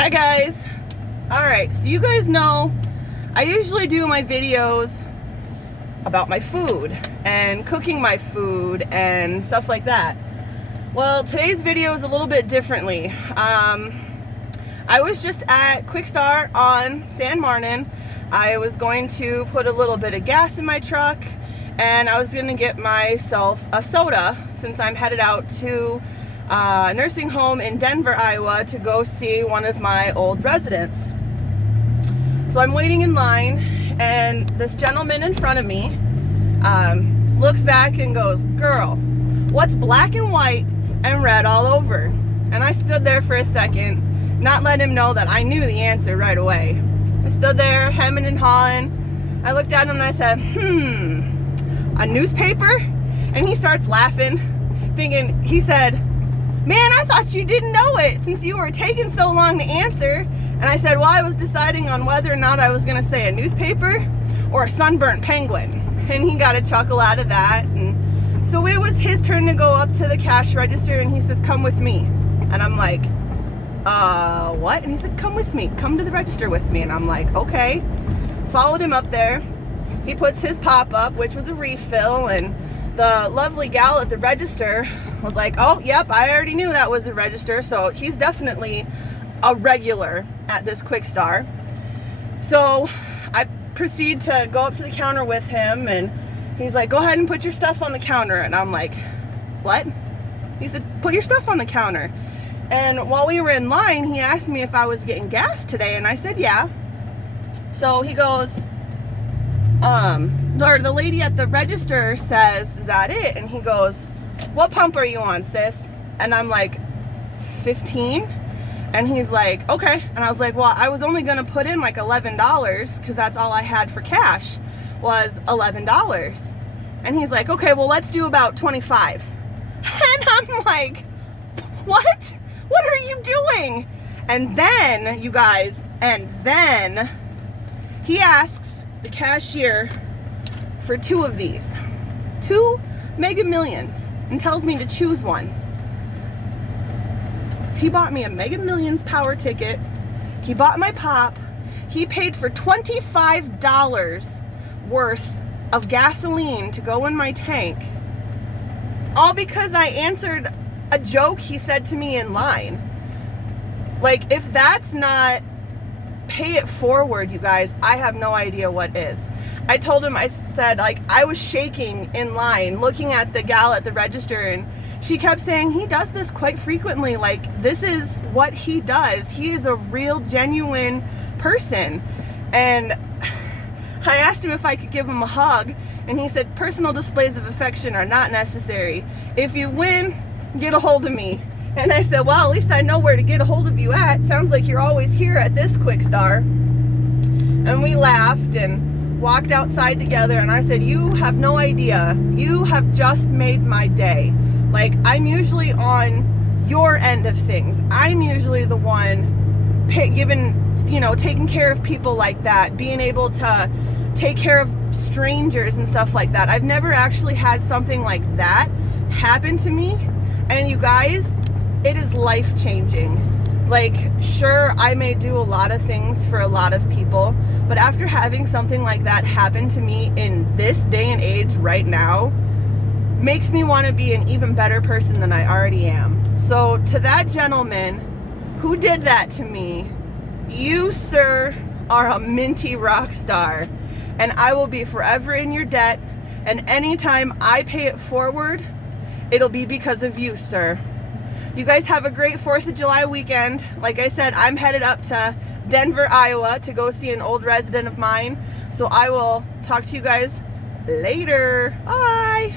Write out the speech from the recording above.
Hi guys. Alright, so you guys know I usually do my videos about my food and cooking my food and stuff like that. Well, today's video is a little bit differently. I was just at Quick Start on San Martin. I was going to put a little bit of gas in my truck and I was going to get myself a soda since I'm headed out to a nursing home in Denver, Iowa to go see one of my old residents. So I'm waiting in line and this gentleman in front of me looks back and goes, "Girl, what's black and white and red all over?" And I stood there for a second, not letting him know that I knew the answer right away. I stood there hemming and hawing. I looked at him and I said, a newspaper? And he starts laughing, thinking, he said, "Man, I thought you didn't know it since you were taking so long to answer." And I said, well, I was deciding on whether or not I was going to say a newspaper or a sunburnt penguin. And he got a chuckle out of that. And so it was his turn to go up to the cash register and he says, "Come with me." And I'm like, what? And he said, "Come with me, come to the register with me." And I'm like, okay. Followed him up there. He puts his pop up, which was a refill, and the lovely gal at the register was like, "Oh, yep, I already knew that was a register." So he's definitely a regular at this Quick Start. So I proceed to go up to the counter with him and he's like, "Go ahead and put your stuff on the counter." And I'm like, what? He said, "Put your stuff on the counter." And while we were in line, he asked me if I was getting gas today, and I said, yeah. So he goes, the lady at the register says, "Is that it?" And he goes, "What pump are you on, sis?" And I'm like, 15. And he's like, okay. And I was like, well, I was only gonna put in like $11 because that's all I had for cash was $11. And he's like, okay, well, let's do about 25. And I'm like, what? What are you doing? And then, you guys, he asks the cashier for 2 of these, 2 Mega Millions, and tells me to choose one. He bought me a Mega Millions power ticket. He bought my pop. He paid for $25 worth of gasoline to go in my tank. All because I answered a joke he said to me in line. Like, if that's not pay it forward, you guys, I have no idea what is. I told him, I said, like, I was shaking in line looking at the gal at the register, and she kept saying he does this quite frequently. Like, this is what he does. He is a real, genuine person. And I asked him if I could give him a hug, and he said, "Personal displays of affection are not necessary. If you win, get a hold of me." And I said, well, at least I know where to get a hold of you at. Sounds like you're always here at this Quick Start. And we laughed and walked outside together, and I said, you have no idea. You have just made my day. Like, I'm usually on your end of things. I'm usually the one taking care of people like that, being able to take care of strangers and stuff like that. I've never actually had something like that happen to me. And you guys, it is life-changing. Like, sure, I may do a lot of things for a lot of people, but after having something like that happen to me in this day and age right now, makes me want to be an even better person than I already am. So to that gentleman who did that to me, you, sir, are a minty rock star, and I will be forever in your debt, and anytime I pay it forward, it'll be because of you, sir. You guys have a great 4th of July weekend. Like I said, I'm headed up to Denver, Iowa to go see an old resident of mine. So I will talk to you guys later. Bye.